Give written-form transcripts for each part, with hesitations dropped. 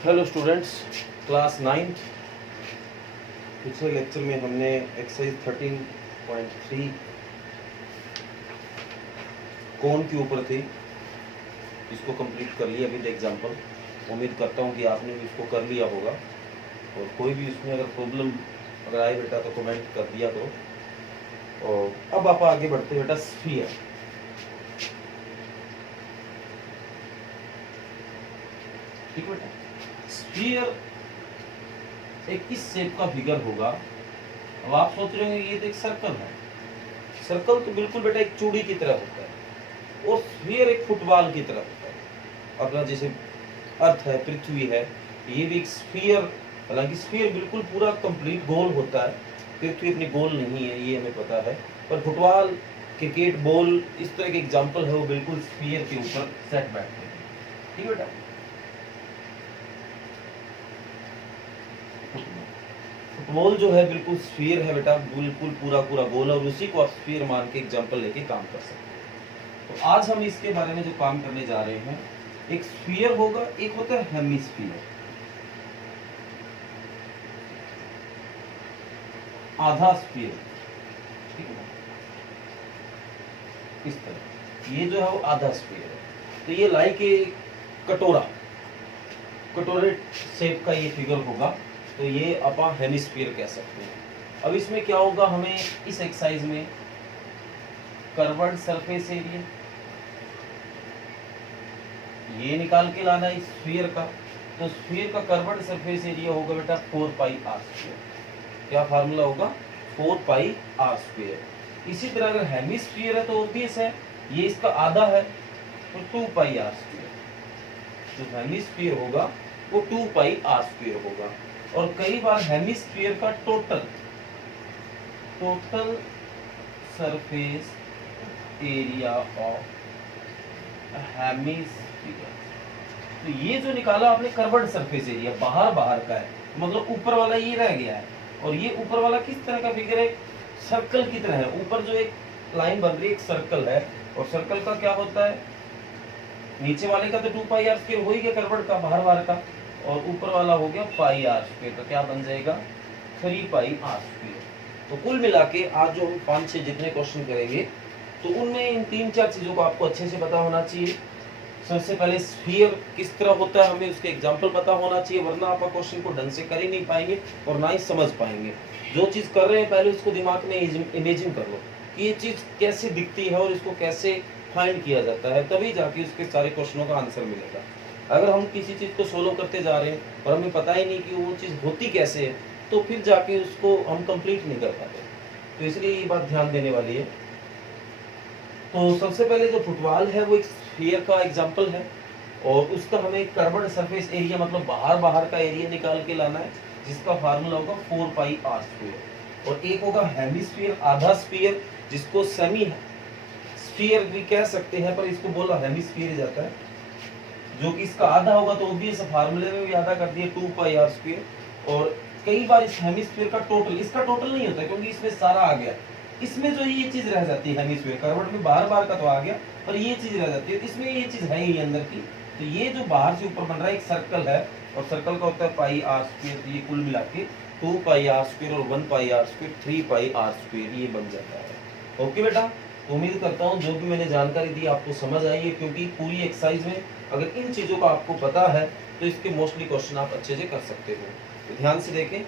Hello students, class 9th। पिछले lecture में हमने एक्सरसाइज 13.3 कौन के ऊपर थी, इसको कंप्लीट कर लिया विद एग्जांपल। उम्मीद करता हूँ कि आपने भी इसको कर लिया होगा। और कोई भी इसमें अगर प्रॉब्लम अगर आए बेटा तो कमेंट कर दिया करो। और अब आप आगे बढ़ते हैं बेटा, स्फीयर। ठीक बेटा, स्फीयर एक इस शेप का फिगर होगा। अब आप सोच रहे होंगे ये तो एक सर्कल है। सर्कल तो बिल्कुल बेटा एक चूड़ी की तरह होता है और स्फीयर एक फुटबॉल की तरह होता है। अपना जैसे अर्थ है, पृथ्वी है, ये भी एक स्फीयर। हालांकि स्फीयर बिल्कुल पूरा कंप्लीट गोल होता है, पृथ्वी अपनी गोल नहीं है, ये हमें पता है। पर फुटबॉल, क्रिकेट, बॉल इस तरह के एग्जाम्पल है, वो बिल्कुल स्फीयर के ऊपर सेट बैठते हैं। ठीक बेटा, फुटबॉल जो है बिल्कुल स्फीयर है बेटा, बिल्कुल पूरा पूरा गोल है और उसी को आप स्फीयर मान के एग्जांपल लेके काम कर सकते हैं। तो आज हम इसके बारे में जो काम करने जा रहे हैं, एक स्फीयर होगा, एक होता है हेमिस्फीयर, आधा स्फीयर। ठीक है, इस तरह ये जो है वो आधा स्फीयर है। तो ये लाइक एक कटोरे शेप का ये फिगर होगा, तो ये अपन हेमिस्फीयर कह सकते हैं। अब इसमें क्या होगा, हमें इस एक्सरसाइज में कर्व्ड सरफेस एरिया ये निकाल के लाना है स्फीयर का। तो स्फीयर का कर्व्ड सरफेस एरिया होगा बेटा 4 पाई आर स्क्वायर। क्या फार्मूला होगा, 4 पाई आर स्क्वायर। इसी तरह अगर हेमिस्फीयर है तो ऑब्वियस है, ये इसका आधा है तो 2 पाई आर स्क्वायर। जो हेमिस्फीयर होगा वो 2 पाई आर स्क्वायर होगा। और कई बार हेमिस्फीयर का total surface area of hemisphere, तो ये जो निकाला आपने कर्व्ड सरफेस एरिया, बाहर का है, मतलब ऊपर वाला ये रह गया है। और ये ऊपर वाला किस तरह का फिगर है, सर्कल की तरह है। ऊपर जो एक लाइन बन रही है एक सर्कल है, और सर्कल का क्या होता है, नीचे वाले का तो 2 पाई आर स्क्वायर हो ही गया कर्व्ड का, बाहर का, और ऊपर वाला हो गया पाई आर स्क्वायर का, क्या बन जाएगा 3 पाई आर स्क्वायर। तो कुल मिला के आज जो हम 5-6 जितने क्वेश्चन करेंगे, तो उनमें इन 3-4 चीजों को आपको अच्छे से पता होना चाहिए। सबसे पहले स्फीयर किस तरह होता है, हमें उसके एग्जाम्पल पता होना चाहिए, वरना आप क्वेश्चन को ढंग से कर ही नहीं पाएंगे और ना ही समझ पाएंगे। जो चीज कर रहे हैं पहले उसको दिमाग में इमेजिन कर लो कि ये चीज कैसे दिखती है और इसको कैसे फाइंड किया जाता है, तभी जाके उसके सारे क्वेश्चनों का आंसर मिलेगा। अगर हम किसी चीज को सोल्व करते जा रहे हैं और हमें पता ही नहीं कि वो चीज होती कैसे है, तो फिर जाके उसको हम कंप्लीट नहीं कर पाते। तो इसलिए ये बात ध्यान देने वाली है। तो सबसे पहले जो फुटबॉल है वो एक स्फीयर का एग्जांपल है, और उसका हमें कर्व्ड सरफेस एरिया मतलब बाहर का एरिया निकाल के लाना है, जिसका फार्मूला होगा 4 पाई आर स्क्वायर। और एक होगा हेमिस्फीयर, आधा स्फीयर, जिसको सेमी स्फीयर भी कह सकते हैं, पर इसको बोला हेमिस्फीयर जाता है, जो कि इसका आधा होगा। तो ऑब्वियस फार्मूले में भी आधा कर दिया 2 पाई आर स्क्वायर। और कई बार इस हेमिस्फीयर का टोटल, इसका टोटल नहीं होता क्योंकि इसमें सारा आ गया, इसमें जो ये चीज रह जाती है हेमिस्फीयर, कर्व्ड में बाहर का तो आ गया, पर ये चीज रह जाती है, इसमें ये चीज है ही अंदर की। तो ये जो बाहर से ऊपर बन रहा है एक सर्कल है, और सर्कल का होता है पाई आर स्क्वायर। तो ये कुल मिला के 2 पाई आर स्क्वायर और 1 pi R square, 3 pi R square ये बन जाता है। ओके बेटा, तो उम्मीद करता हूँ जो भी मैंने जानकारी दी आपको समझ आई है, क्योंकि पूरी एक्सरसाइज में अगर इन चीजों का आपको पता है तो इसके मोस्टली क्वेश्चन आप अच्छे से कर सकते हो। तो ध्यान से देखें,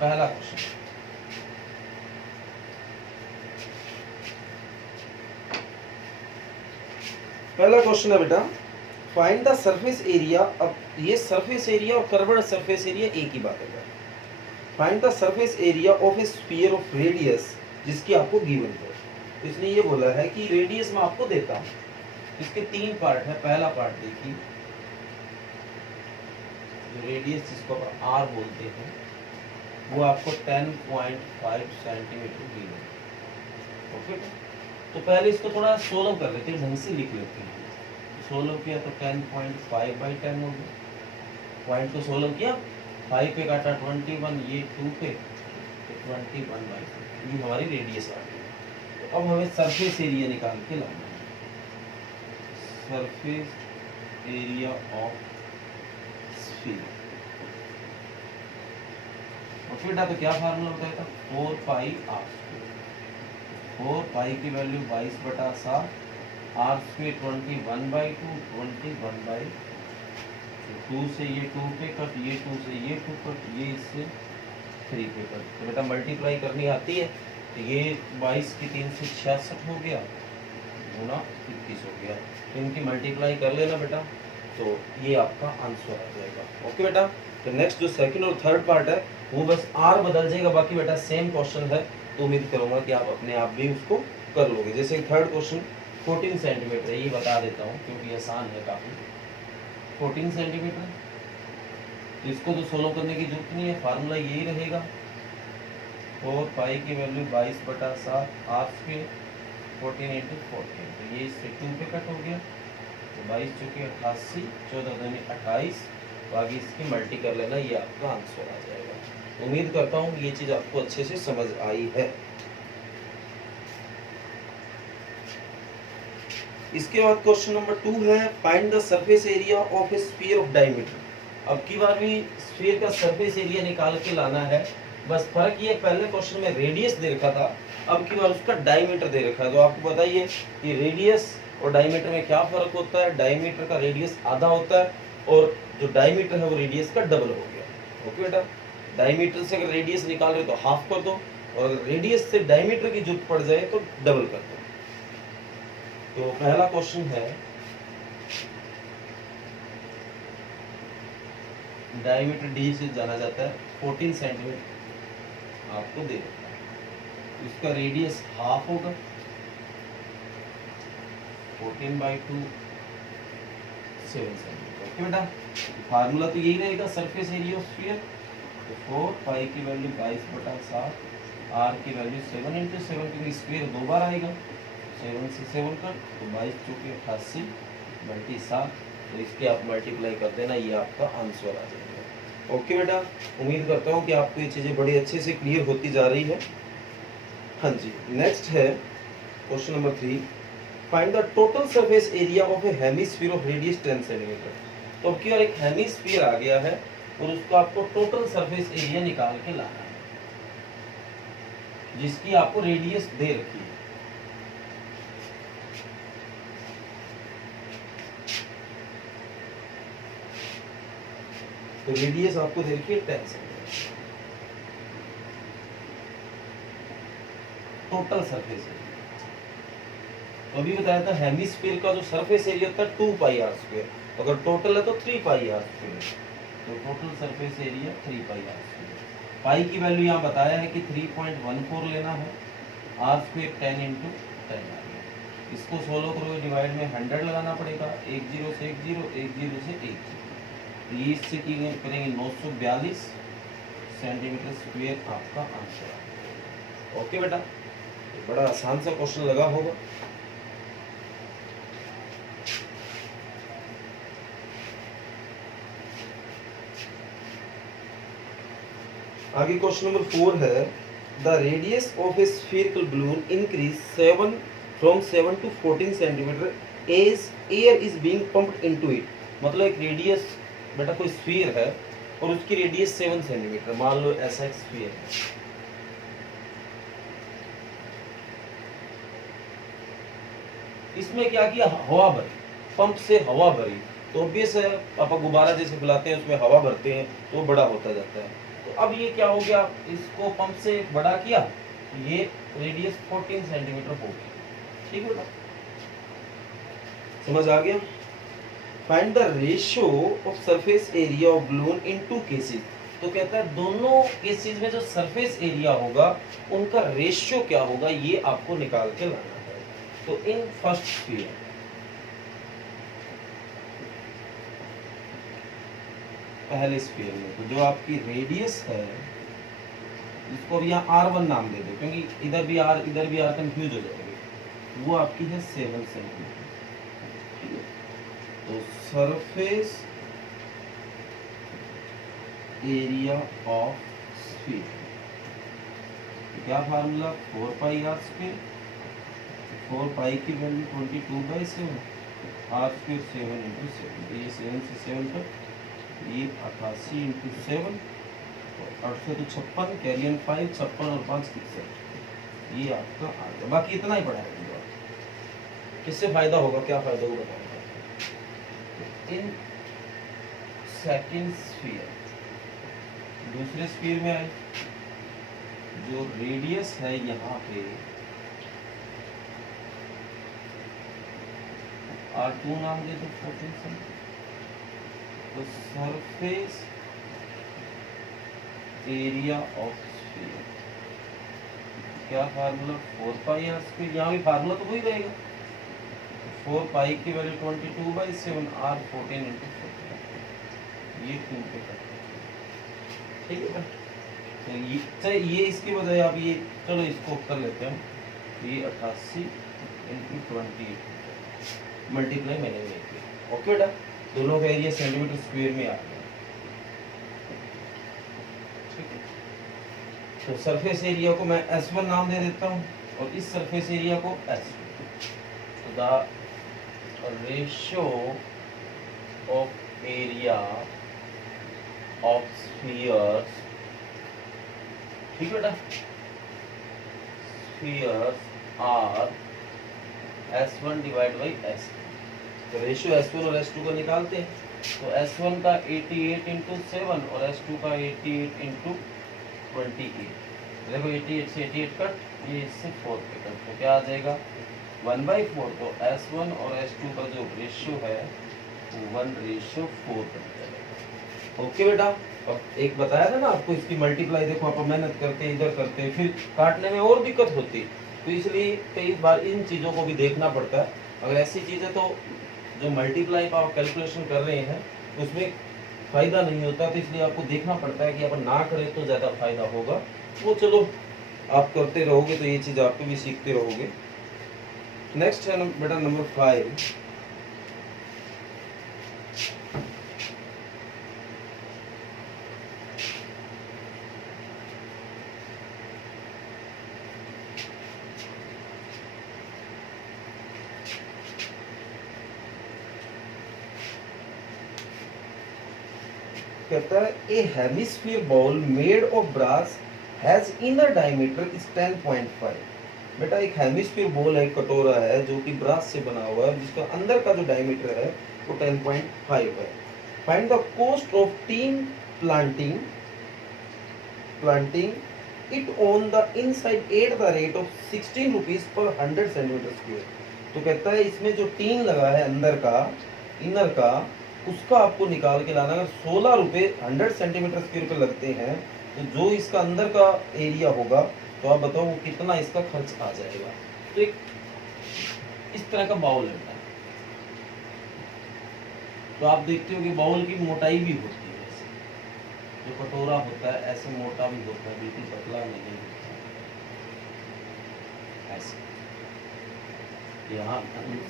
पहला क्वेश्चन, पहला क्वेश्चन है बेटा, फाइंड द सरफेस एरिया। अब ये सरफेस एरिया और कर्व्ड सरफेस एरिया एक ही बात है। Find the surface area of a sphere of radius, जिसकी आपको गिवन है। तो इसने ये बोला है कि रेडियस में आपको देता हूं, इसके 3 पार्ट है। पहला पार्ट देखिए, रेडियस जिसको आर बोलते हैं, वो आपको 10.5 सेंटीमीटर गिवन। ओके, तो पहले इसको थोड़ा सोल्व कर लेते हैं, ढंग से लिख लेते हैं। सोल्व किया तो 10.5/10 हो गया। पॉइंट को सोल्व किया, 5 पे काटा 21, ये 2 पे 21/2, ये हमारी रेडियस आ गई। तो अब हमें सरफेस एरिया निकाल के लाना है। Surface area of sphere. Okay बेटा, तो क्या फार्मूला बताएगा 4 पाई आर स्क्वायर। 4 पाई की वैल्यू 22/7, आर स्क्वायर 21/2, 21/2 से ये 2 पे कट, ये 2 से ये 2 कट, ये इससे 3 पे कट। तो बेटा मल्टीप्लाई करनी आती है, तो ये 22 की 3 से 66 हो गया, गुना 21 हो गया। तो इनकी मल्टीप्लाई कर लेना बेटा, तो ये आपका आंसर आ जाएगा। ओके बेटा, तो नेक्स्ट जो सेकंड और थर्ड पार्ट है वो बस आर बदल जाएगा, बाकी बेटा सेम क्वेश्चन है। तो उम्मीद करूंगा कि आप अपने आप भी उसको कर लोगे। जैसे थर्ड क्वेश्चन 14 सेंटीमीटर है, ये बता देता हूँ क्योंकि आसान है काफी। 14 सेंटीमीटर, तो इसको तो सोल्व करने की जरूरत नहीं है, फार्मूला यही रहेगा 4 पाई की वैल्यू 22/7 आर स्क्वायर 14 × 14। तो ये इससे 2 पे कट हो गया, तो 22 चौके 88, 14 दूनी 28, तो आगे इसकी मल्टी कर लेना, ये आपका आंसर आ जाएगा। उम्मीद करता हूँ ये चीज आपको अच्छे से समझ आई है। इसके बाद क्वेश्चन नंबर 2 है find the surface area of a sphere of diameter. अब की बार भी स्फीयर का सरफेस एरिया निकाल के लाना है, बस फर्क ये पहले क्वेश्चन में रेडियस दे रखा था, अब की बार उसका डायमीटर दे रखा है। तो आपको बताइए कि रेडियस और डायमीटर में क्या फर्क होता है। डायमीटर का रेडियस आधा होता है और जो डायमीटर है वो रेडियस का डबल हो गया। ओके बेटा, डायमीटर से अगर रेडियस निकाल रहे तो हाफ कर दो, और अगर रेडियस से डायमीटर की जरूरत पड़ जाए तो डबल कर दो। तो पहला क्वेश्चन है डायमीटर डी से जाना जाता है 14 सेंटीमीटर आपको दे देता है, इसका रेडियस हाफ होगा 14/2 7 सेंटीमीटर। ओके बेटा, फार्मूला तो यही रहेगा सरफेस एरिया ऑफ स्फीयर। तो 4 पाई की वैल्यू 22/7, आर की वैल्यू 7 × 7, क्योंकि स्क्वायर 2 बार आएगा, 7 से 7 कट, तो 22 चौके 88 बल्कि 7, तो इसके आप मल्टीप्लाई कर देना, ये आपका आंसर आ जाएगा। ओके बेटा, उम्मीद करता हूँ कि आपको ये चीज़ें बड़ी अच्छे से क्लियर होती जा रही है। हाँ जी, नेक्स्ट है question number 3 find the total surface area of A hemisphere of radius 10 centimetre. तो अब की बार एक हेमिस्फीयर आ गया है और उसको आपको टोटल सरफेस एरिया निकाल के लाना है, जिसकी आपको रेडियस दे रखी है। तो रेडियस आपको दे रखी है 10 सेंटीमीटर, टोटल सरफेस एरिया। तो अभी बताया था हेमिस्फीयर का जो सरफेस एरिया था 2 पाई आर स्क्वायर, अगर टोटल है तो 3 पाई आर स्क्वायर, तो total surface area 3 pi R square. Pi की वैल्यू यहाँ बताया है कि 3.14 लेना है, आर स्क्वायर 10 × 10 आ गया। इसको सोल्व करोगे डिवाइड में 100 लगाना पड़ेगा, 1 0 से 1 0, 1 0 से 1 0, ये इससे करेंगे 942 सेंटीमीटर स्क्वायर आपका आंसर है। ओके बेटा, बड़ा आसान सा क्वेश्चन लगा होगा। आगे क्वेश्चन नंबर 4 है the radius of a spherical balloon increase 7 from 7 to 14 centimetre as air is being pumped into it. मतलब एक रेडियस बेटा कोई स्फीयर है और उसकी रेडियस 7 सेंटीमीटर, मान लो ऐसा एक स्फीयर है। इसमें क्या किया, हवा भरी, पंप से हवा भरी, तो ऑब्वियस है आप गुब्बारा जैसे फैलाते हैं उसमें हवा भरते हैं तो बड़ा होता जाता है। तो अब ये क्या हो गया, इसको पंप से बड़ा किया, ये रेडियस 14 सेंटीमीटर हो गया। ठीक है, समझ आ गया। Find the ratio of surface area of balloon in 2 cases. तो कहता है दोनों केसेस में जो सरफेस एरिया होगा उनका रेशियो क्या होगा, ये आपको निकाल के लाना है। तो इन फर्स्ट स्फीयर, पहले स्फीयर में तो जो आपकी रेडियस है इसको अब यहाँ R1 नाम दे दो, क्योंकि इधर भी R कंफ्यूज हो जाएंगे, वो आपकी है 7 सेंटीमीटर। ठीक है, तो सरफेस एरिया ऑफ स्फीयर क्या फार्मूला 4 पाई आर स्क्वायर, 4 पाई की वैल्यू 22/7, आर स्क्वायर 7 इंटू 7, तो ये 7 से 7 तक, ये 88 इंटू 7 और 8 से तो 56, कैरियन 5, 56 और 5 61, ये आपका आ गया। बाकी इतना ही पड़ा है। किससे फायदा होगा, क्या फायदा होगा बताऊंगा। इन सेकंड स्फीयर, दूसरे स्फीयर में आए, जो रेडियस है यहाँ पे R2 नाम दे दो 14 से, तो सरफेस एरिया ऑफ स्फीयर, क्या फार्मूला 4 पाई आर स्क्वायर, यहाँ भी फार्मूला तो वही रहेगा, 4 पाई की वैल्यू 22/7 R 14 इंटू 14, ये 2 पे कट, ठीक है। तो ये चाहे ये इसके बजाय आप ये, चलो इसको कर लेते हैं, ये 88 इंटू 28 मल्टीप्लाई मैंने नहीं किया, ओके बेटा, दोनों का एरिया सेंटीमीटर स्क्वायर में आ गया, ठीक है। तो सरफेस एरिया को मैं S1 नाम दे देता हूँ और इस सरफेस एरिया को S2, तो the ratio of area of spheres, ठीक बेटा, spheres are S1 divide by S2, तो रेशियो S1 और S2 को निकालते हैं, तो S1 का 88 इंटू 7 और S2 का 88 इंटू 28, देखो 88 से 88 कट, ये इससे 4 पे कट, तो क्या आ जाएगा 1/4, तो S1 और S2 का जो रेशियो है वो 1:4 बन जाएगा, ओके बेटा। और एक बताया था ना आपको, इसकी मल्टीप्लाई देखो आप मेहनत करते इधर करते, फिर काटने में और दिक्कत होती, तो इसलिए कई बार इन चीज़ों को भी देखना पड़ता है। अगर ऐसी चीज़ें तो जो मल्टीप्लाई का आप कैलकुलेशन कर रहे हैं उसमें फ़ायदा नहीं होता, तो इसलिए आपको देखना पड़ता है कि अपन ना करें तो ज़्यादा फायदा होगा, वो चलो आप करते रहोगे तो ये चीज़ आपको भी सीखते रहोगे। नेक्स्ट है बेटा नंबर 5, कहता है a hemisphere bowl made of brass has inner diameter is 10.5, बेटा एक हेमिस्फीयर बॉल है, कटोरा है जो कि ब्रास से बना हुआ है, जिसका अंदर का जो डायमीटर है वो 10.5 है। Find the cost of tin planting it on the inside at the rate of 16 rupees per 100 centimetre square, तो कहता है इसमें जो टीन लगा है अंदर का, इनर का, उसका आपको निकाल के लाना। अगर 16 रुपये 100 सेंटीमीटर स्क्वायर पे लगते हैं, तो जो इसका अंदर का एरिया होगा, तो आप बताओ वो कितना इसका खर्च आ जाएगा। तो एक इस तरह का बाउल है, तो आप देखते हो कि बाउल की मोटाई भी होती है, ऐसे जो कटोरा होता है ऐसे मोटा भी होता है, बिल्कुल पतला नहीं होता, ऐसे यहाँ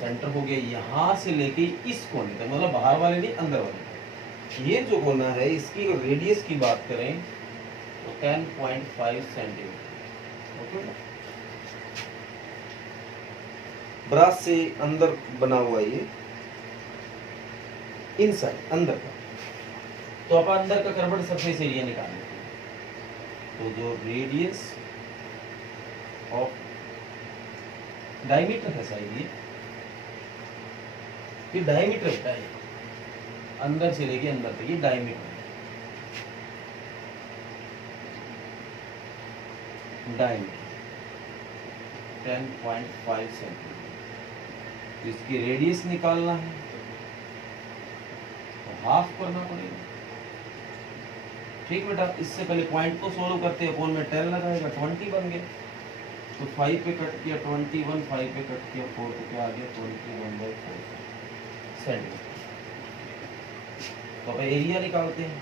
सेंटर हो गया, यहाँ से लेके इस कोने तक, मतलब बाहर वाले नहीं अंदर वाले तक। ये जो कोना है इसकी रेडियस की बात करें तो 10.5 सेंटीमीटर, ओके। ब्रास से अंदर बना हुआ ये इनसाइड अंदर का, तो आप अंदर का कर्वड सरफेस एरिया निकालेंगे, तो जो रेडियस ऑफ डायमीटर है शायद ये डायमीटर होता है, अंदर से लेके अंदर तक ये डायमीटर, डायमीटर 10.5 सेंटीमीटर। तो इसकी रेडियस निकालना है तो हाफ करना पड़ेगा, ठीक बेटा। इससे पहले पॉइंट को सोल्व करते हैं, अपॉन में 10 लगाएगा, 20 बन गया, तो 5 पे कट किया 21, 5 पे कट किया 4, तो क्या आ गया 21/4 सेंटीमीटर। तो अब एरिया निकालते हैं,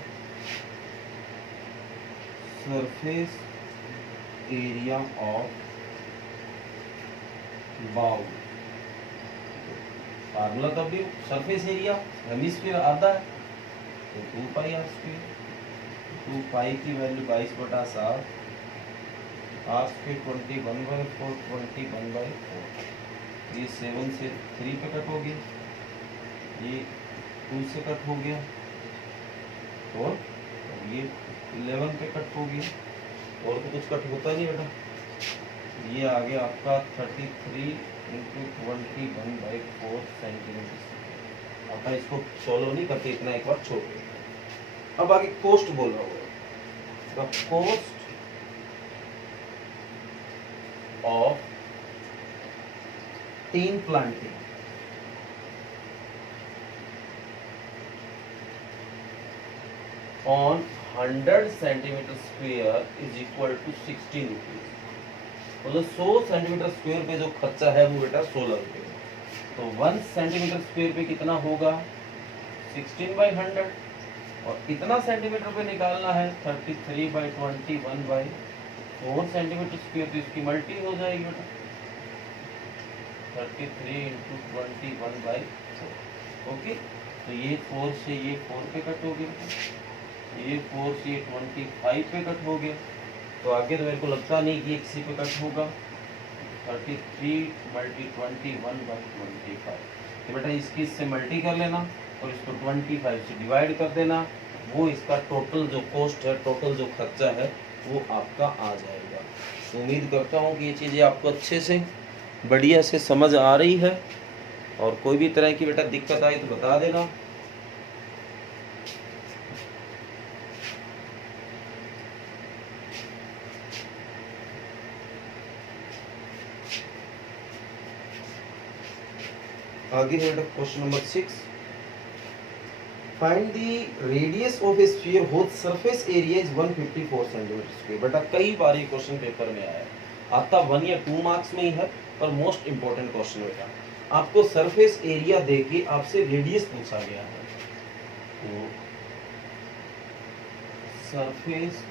surface area of bowl, formula तो अभी सरफेस एरिया हेमिस्फीयर आधा है, तो 2 पाई आर स्क्वायर, 2 पाई की वैल्यू 22/7, आर स्क्वायर 21/4, 21/4, ये 7 से 3 पे कट हो गया, ये 2 से कट हो गया और ये 11 पे कट हो गया, और तो कुछ कट होता नहीं बेटा। ये आ गया आपका 33 × 21/4 सेंटीमीटर। अपन इसको सोल्व नहीं करते, इतना एक बार छोड़ दो। अब आगे कोस्ट बोल रहा हूँ, cost of tin plating on 100 centimetre square is equal to 16 rupees. मतलब 100 सेंटीमीटर स्क्वायर पे जो खर्चा है वो बेटा 16 रुपये। तो 1 सेंटीमीटर स्क्वायर पे कितना होगा 16/100, और कितना सेंटीमीटर पे निकालना है 33/21/4 सेंटीमीटर स्क्वायर, तो इसकी मल्टी हो जाएगी बेटा 33 × 21/4। ओके, तो ये 4 से ये 4 पे कट हो गया, ये 4 से 25 पे कट हो गया। तो आगे तो मेरे को लगता नहीं कि किसी पे कट होगा। 33 × 21/25, तो बेटा इसकी इससे मल्टी कर लेना और इसको 25 से डिवाइड कर देना। वो इसका टोटल जो कॉस्ट है, टोटल जो खर्चा है वो आपका आ जाएगा। तो उम्मीद करता हूँ कि ये चीज़ें आपको अच्छे से बढ़िया से समझ आ रही है, और कोई भी तरह की बेटा दिक्कत आई तो बता देना। आगे है question number 6, find the radius of a sphere whose surface area is 154 centimetre square. बेटा कई बार ये क्वेश्चन पेपर में आया है, आता 1 या 2 मार्क्स में ही है, पर मोस्ट इंपॉर्टेंट क्वेश्चन बेटा। आपको सरफेस एरिया देके आपसे रेडियस पूछा गया है, तो सरफेस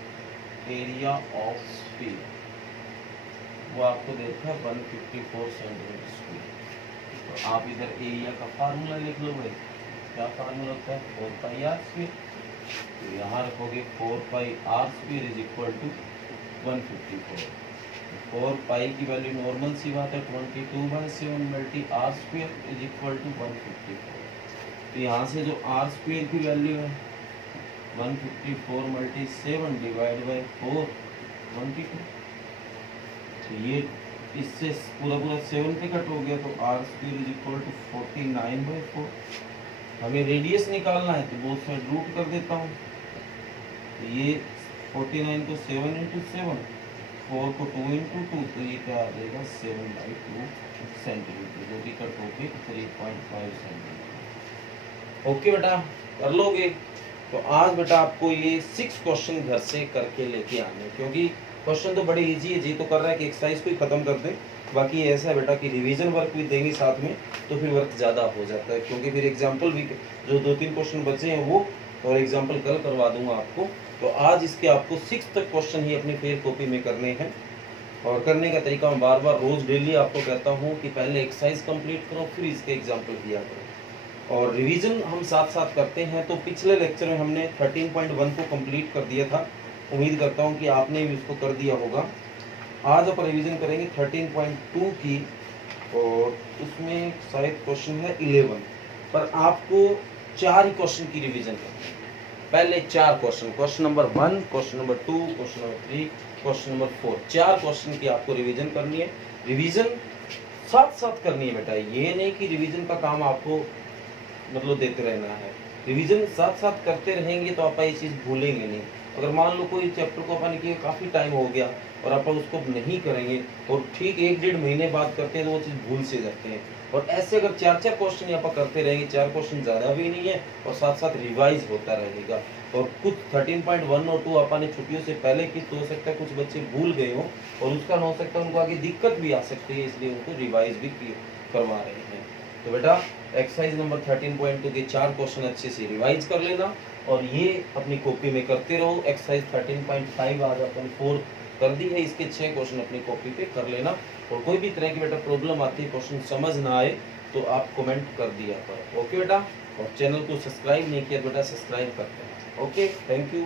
एरिया ऑफ स्फीयर वो आपको देखा 154 सेंटीमीटर स्क्वायर। तो आप इधर एरिया का फार्मूला लिख लो भाई, क्या फार्मूला होता है 4πr²। तो यहाँ रखोगे 4πr² इज इक्वल टू 154। 4π की वैल्यू नॉर्मल सी बात है 22/7 multi r² is equal to 154। तो यहाँ से जो r² की वैल्यू है 154 × 7 डिवाइड बाई 4 22। तो ये इससे पूरा 7 पे कट हो गया, तो r² इज इक्वल टू 49/4। हमें रेडियस निकालना है तो बोथ साइड रूट कर देता हूँ। तो ये 49 को 7 × 7, 4 को 2 × 2, तो ये क्या आ जाएगा 7/2 सेंटीमीटर, जो कि कट हो गई 3.5 सेंटीमीटर। ओके बेटा, कर लोगे। तो आज बेटा आपको ये 6 क्वेश्चन घर से करके लेके आने, क्योंकि क्वेश्चन तो बड़े इजी है जी, तो कर रहा है कि एक्सरसाइज को ही खत्म कर दें। बाकी ऐसा है बेटा कि रिवीजन वर्क भी देंगे साथ में, तो फिर वर्क ज़्यादा हो जाता है, क्योंकि फिर एग्जाम्पल भी जो 2-3 क्वेश्चन बचे हैं वो और एग्जाम्पल कल करवा दूंगा आपको। तो आज इसके आपको 6 तक क्वेश्चन ही अपनी फेयर कॉपी में करने हैं, और करने का तरीका मैं बार बार रोज़ डेली आपको कहता हूँ कि पहले एक्सरसाइज कंप्लीट करो, फिर इसके एग्जाम्पल किया करो, और रिवीजन हम साथ साथ करते हैं। तो पिछले लेक्चर में हमने 13.1 को कंप्लीट कर दिया था, उम्मीद करता हूँ कि आपने भी उसको कर दिया होगा। आज अपन रिवीजन करेंगे 13.2 की, और उसमें शायद क्वेश्चन है 11, पर आपको 4 ही क्वेश्चन की रिवीजन करनी है। पहले 4 question, question number 1, question number 2, question number 3, question number 4, 4 question की आपको रिवीजन करनी है। रिवीजन साथ साथ करनी है बेटा, ये नहीं कि रिवीजन का काम आपको मतलब देते रहना है। रिवीजन साथ साथ करते रहेंगे तो आप ये चीज़ भूलेंगे नहीं। अगर मान लो कोई चैप्टर को अपन किए काफ़ी टाइम हो गया और अपन उसको नहीं करेंगे और ठीक 1-1.5 महीने बाद करते हैं तो वो चीज़ भूल से जाते हैं। और ऐसे अगर 4-4 क्वेश्चन यहाँ पर करते रहेंगे, 4 क्वेश्चन ज़्यादा भी नहीं है और साथ साथ रिवाइज होता रहेगा। और कुछ 13.1 और 2 अपन ने छुट्टियों से पहले की, तो हो सकता है कुछ बच्चे भूल गए हों और उसका हो सकता है उनको आगे दिक्कत भी आ सकती है, इसलिए उनको रिवाइज भी करवा रहे हैं। तो बेटा एक्सरसाइज नंबर 13.2 के 4 क्वेश्चन अच्छे से रिवाइज कर लेना और ये अपनी कॉपी में करते रहो। एक्सरसाइज 13.5 आज अपन 4 कर दी है, इसके 6 क्वेश्चन अपनी कॉपी पे कर लेना। और कोई भी तरह की बेटा प्रॉब्लम आती है, क्वेश्चन समझ ना आए तो आप कमेंट कर दिया करो। ओके बेटा, और चैनल को सब्सक्राइब नहीं किया बेटा सब्सक्राइब कर देना। Okay, thank you.